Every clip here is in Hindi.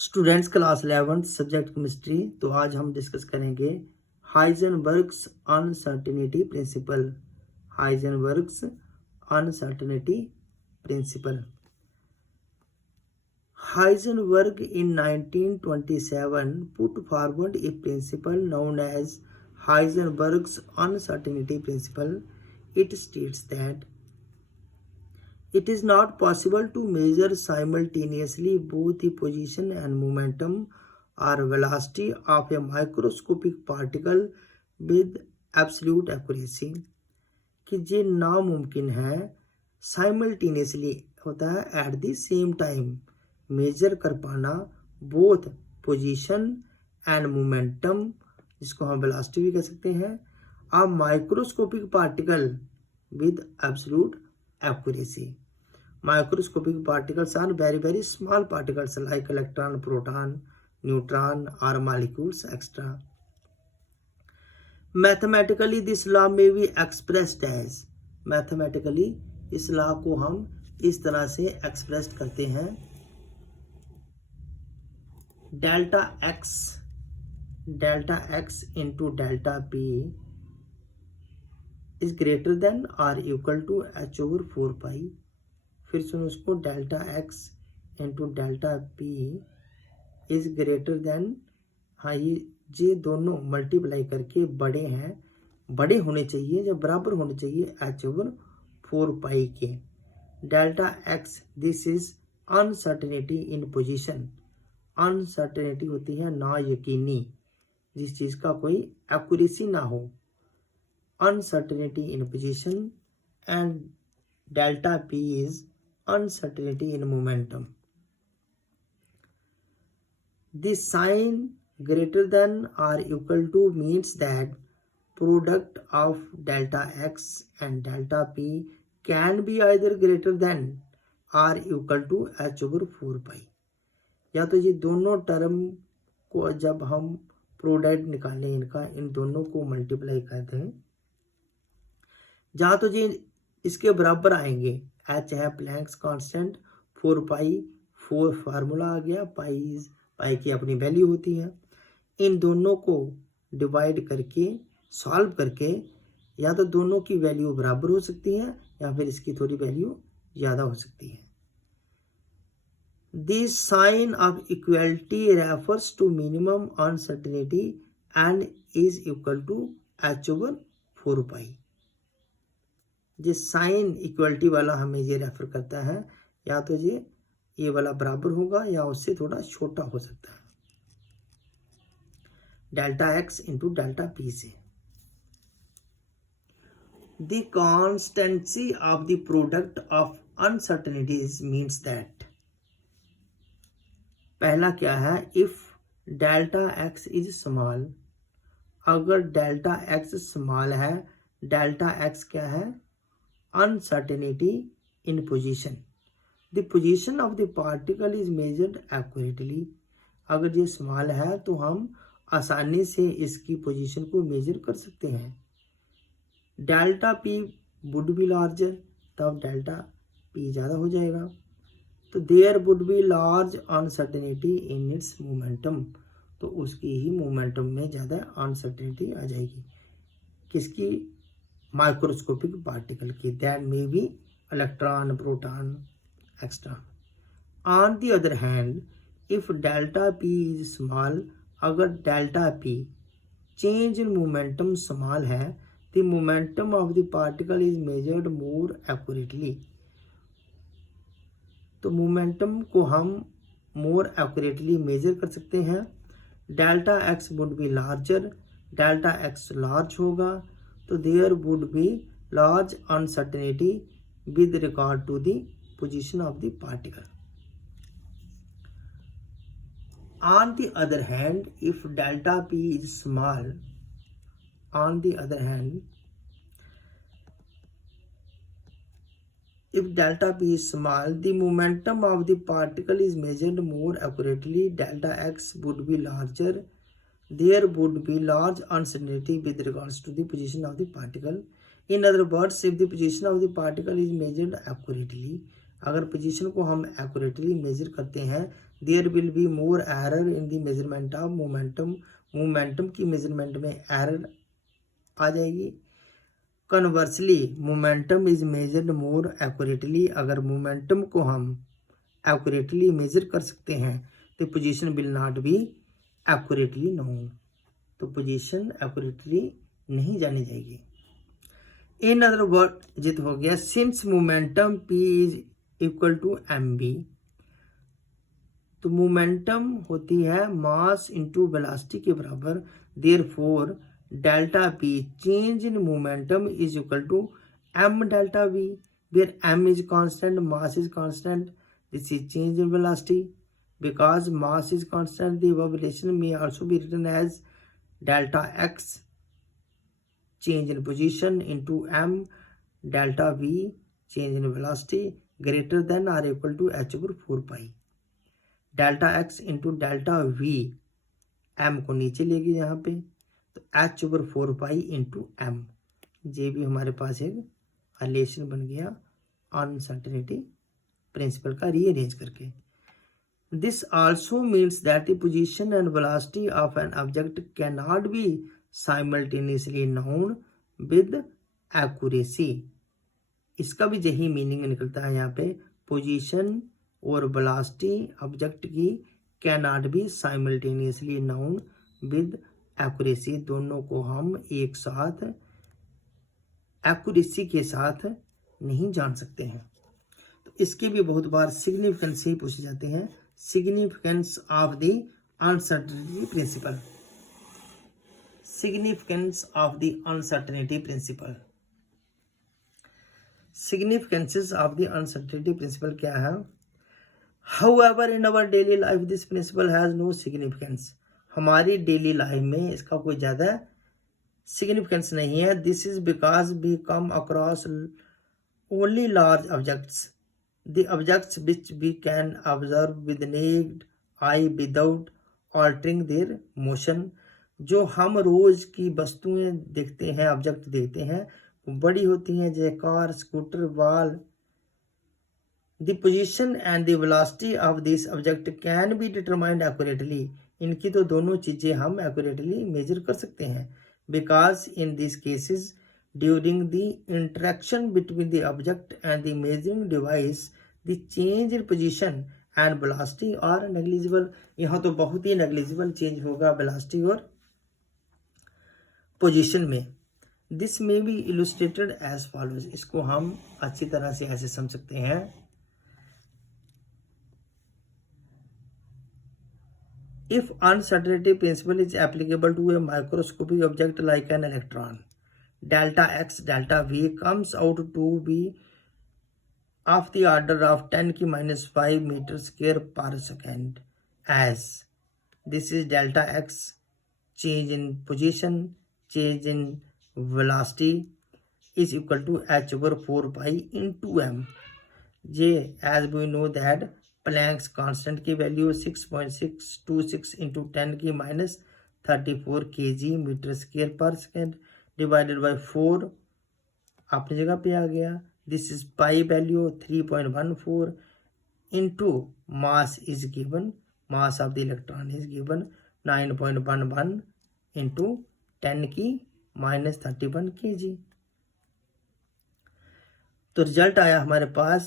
Students class 11 subject chemistry. तो आज हम डिस्कस करेंगे Heisenberg's uncertainty principle. Heisenberg's uncertainty principle. Heisenberg in 1927 put forward a principle known as Heisenberg's uncertainty principle. It states that it is not possible to measure simultaneously both the position and momentum or velocity of a microscopic particle with absolute accuracy। कि ये नामुमकिन है साइमल्टेनियसली होता है at the same time measure कर पाना बोथ पोजीशन एंड मोमेंटम, जिसको हम वेलोसिटी भी कह सकते हैं, a microscopic particle with absolute accuracy। Microscopic particles are very small particles like electron, proton, neutron or molecules extra। Mathematically this law may be expressed as, mathematically इस लॉ को हम इस तरह से एक्सप्रेस करते हैं, delta x into delta P is greater than or equal to H over 4 pi. फिर सुनो उसको, delta x into delta P is greater than, हाँ ये दोनों मल्टीप्लाई करके बड़े हैं, बड़े होने चाहिए, जब बराबर होने चाहिए एच ओवर 4 पाई के। Delta x this is uncertainty in position. Uncertainty होती है ना यकीनी, जिस चीज का कोई एक्यूरेसी ना हो। uncertainty in position, and delta p is uncertainty in momentum। The sign greater than or equal to means that product of delta x and delta p can be either greater than or equal to h over 4 pi। या तो ये दोनों टर्म को जब हम प्रोडक्ट निकालें इनका, इन दोनों को मल्टीप्लाई करते हैं, जहाँ तो जी इसके बराबर आएंगे, एच है प्लैंक्स कांस्टेंट, 4 पाई 4 फार्मूला आ गया, पाई की अपनी वैल्यू होती है। इन दोनों को डिवाइड करके सॉल्व करके या तो दोनों की वैल्यू बराबर हो सकती है या फिर इसकी थोड़ी वैल्यू ज़्यादा हो सकती है। This sign of equality refers to minimum uncertainty and is equal to H over 4 pi. जिस साइन इक्वलिटी वाला हमें ये रेफर करता है, या तो ये वाला बराबर होगा या उससे थोड़ा छोटा हो सकता है, delta x into delta p से। The constancy of the product of uncertainties means that, पहला क्या है, if delta x is small, अगर डेल्टा एक्स स्मॉल है, डेल्टा एक्स क्या है, uncertainty in position, the position of the particle is measured accurately। अगर ये स्मॉल है तो हम आसानी से इसकी पोजीशन को मेजर कर सकते हैं। Delta P would be larger, तब डेल्टा पी ज़्यादा हो जाएगा, तो there would be large uncertainty in its momentum, तो उसकी ही मोमेंटम में ज़्यादा अनसर्टेनिटी आ जाएगी, किसकी, माइक्रोस्कोपिक पार्टिकल की, that may be electron, proton extra. On the other hand if delta P is small, अगर delta P change in momentum small है, the momentum of the particle is measured more accurately, तो मोमेंटम को हम मोर एक्यूरेटली मेजर कर सकते हैं। Delta x would be larger, delta x large होगा, तो there would be large uncertainty with regard to the position of the particle. On the other hand if delta P is small, on the other hand if delta p is small, the momentum of the particle is measured more accurately, delta x would be larger, there would be large uncertainty with regards to the position of the particle। In other words, if the position of the particle is measured accurately, अगर पोजीशन को हम एक्यूरेटली मेजर करते हैं, there will be more error in the measurement of momentum, momentum की मेजरमेंट में एरर आ जाएगी। Conversely momentum is measured more accurately, अगर मोमेंटम को हम एक्यूरेटली मेजर कर सकते हैं तो position will not be accurately known, तो पोजीशन एक्यूरेटली नहीं जानी जाएगी। इन अदर वर्ड जित हो गया, since momentum P is equal to M B, तो मोमेंटम होती है मास इंटू वेलोसिटी के बराबर, therefore delta P change in momentum is equal to M delta V, where M is constant, mass is constant, this is change in velocity. Because mass is constant, the above relation may also be written as delta x change in position into m delta v change in velocity greater than or equal to h over 4 pi। Delta x into delta v, m को नीचे लेगी यहाँ पे, तो h over 4 pi into m, ये भी हमारे पास एक रिलेशन बन गया अनसर्टेनिटी प्रिंसिपल का रीअरेंज करके। This also means that the position and velocity of an object cannot be simultaneously known with accuracy। इसका भी यही मीनिंग निकलता है यहाँ पे, पोजीशन और वेलोसिटी ऑब्जेक्ट की cannot be simultaneously noun with accuracy, दोनों को हम एक साथ एक्यूरेसी के साथ नहीं जान सकते हैं। तो इसके भी बहुत बार सिग्निफिकेंस ही पूछे जाते हैं, significance of the uncertainty principle, significance of the uncertainty principle, significances of the uncertainty principle क्या है? However in our daily life this principle has no significance, हमारी डेली लाइफ में इसका कोई ज़्यादा सिग्निफिकेंस नहीं है। This is because we come across only large objects, the objects which we can observe with naked eye without altering their motion, जो हम रोज की वस्तुएं देखते हैं, ऑब्जेक्ट देखते हैं, बड़ी होती हैं जैसे car, scooter, ball. the position and the velocity of this object can be determined accurately, इनकी तो दोनों चीजें हम एक्यूरेटली मेजर कर सकते हैं। because in these cases during the interaction between the object and the measuring device the change in position and velocity are negligible, यहाँ तो बहुत ही negligible चेंज होगा वेलोसिटी और पोजीशन में। दिस में बी इलुस्ट्रेटेड एज फॉलोज, इसको हम अच्छी तरह से ऐसे समझ सकते हैं। If uncertainty principle is applicable to a microscopic object like an electron, delta x delta v comes out to be of the order of 10⁻⁵ meter square per second, as this is delta x change in position, change in velocity is equal to h over 4 pi into m। ये as we know that Planck's constant की value 6.626 into 10⁻34 kg metre square per second divided by 4 अपनी जगह पे आ गया। This is pi value 3.14 into mass is given, mass of the electron is given 9.11 into 10⁻31 kg। तो रिजल्ट आया हमारे पास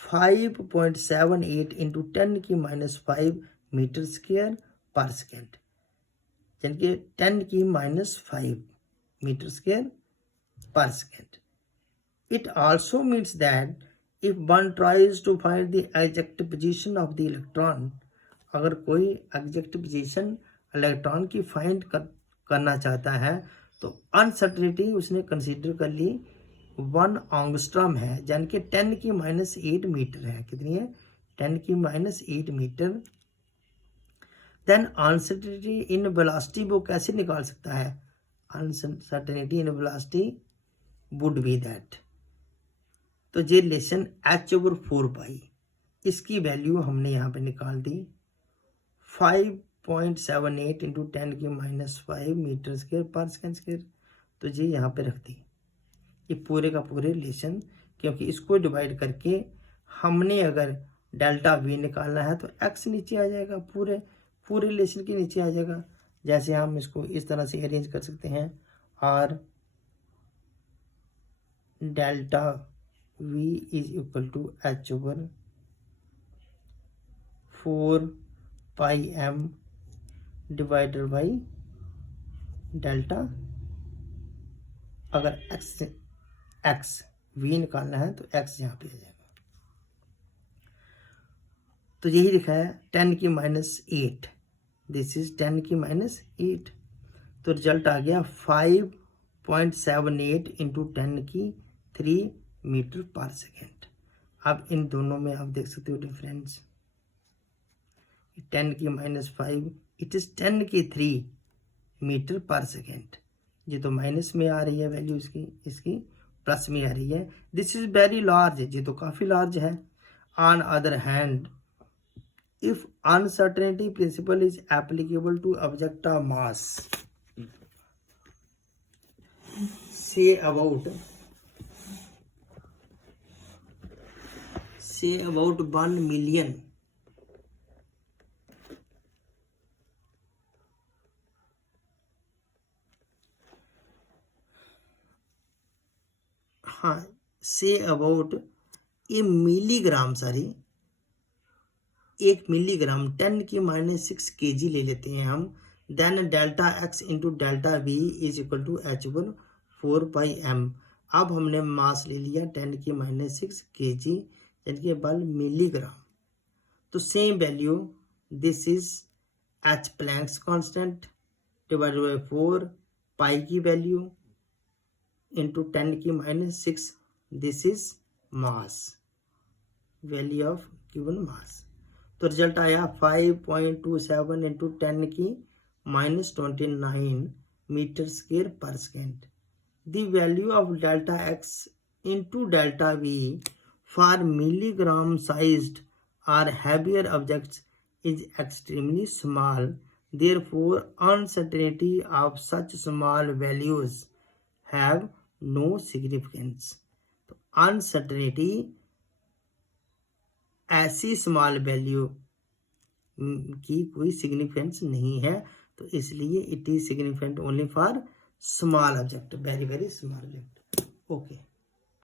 5.78 into 10⁻⁵ metre square per second, यानी कि 10⁻⁵ metre square per second. It also means that if one tries to find the exact position of the electron, अगर कोई एग्जैक्ट पोजीशन इलेक्ट्रॉन की फाइंड करना चाहता है तो अनसर्टेनिटी उसने कंसीडर कर ली 1 एंगस्ट्रॉम है, यानी कि 10⁻⁸ मीटर है। कितनी है? 10⁻⁸ metre. Then uncertainty in velocity वो कैसे निकाल सकता है? Uncertainty in velocity would be that, तो ये रिलेशन h over 4 pi, इसकी वैल्यू हमने यहाँ पे निकाल दी 5.78 into 10⁻⁵ metre square per second square, तो ये यहाँ पे रख दी ये पूरे का पूरे रिलेशन, क्योंकि इसको डिवाइड करके हमने अगर डेल्टा वी निकालना है तो एक्स नीचे आ जाएगा, पूरे रिलेशन के नीचे आ जाएगा। जैसे हम इसको इस तरह से अरेंज कर सकते हैं, or delta v is equal to H over 4πm divided by delta, अगर एक्स वी निकालना है तो एक्स यहाँ पे आ जाएगा। तो यही लिखा है 10⁻⁸, दिस इज 10⁻⁸। तो रिजल्ट आ गया 5.78 इंटू 10⁻³ मीटर पर सेकेंड। अब इन दोनों में आप देख सकते हो डिफरेंस, 10⁻⁵, इट इज 10⁻³ मीटर पर सेकेंड। ये तो माइनस में आ रही है वैल्यू इसकी प्लस में आ रही है। दिस इज वेरी लार्ज, ये तो काफ़ी लार्ज है। On other hand, if uncertainty principle is applicable to object of mass, say about 1 million say about a milligram, 1 milligram 10⁻⁶ kg ले लेते हैं हम। Then delta x into delta v is equal to H over 4πm। अब हमने मास ले लिया 10⁻⁶ kg, यानी कि बल मिलीग्राम। तो same value, this is H Planck's constant divided by 4 पाई की value into 10⁻⁶, this is mass, value of given mass. तो रिजल्ट आया 5.27 into 10⁻29 metre square per second. The value of delta x into delta we for milligram sized or heavier objects is extremely small. Therefore, uncertainty of such small values have no significance. तो uncertainty ऐसी स्मॉल वैल्यू की कोई सिग्निफिकेंस नहीं है, तो इसलिए it is significant only for small object, very very small object. Okay.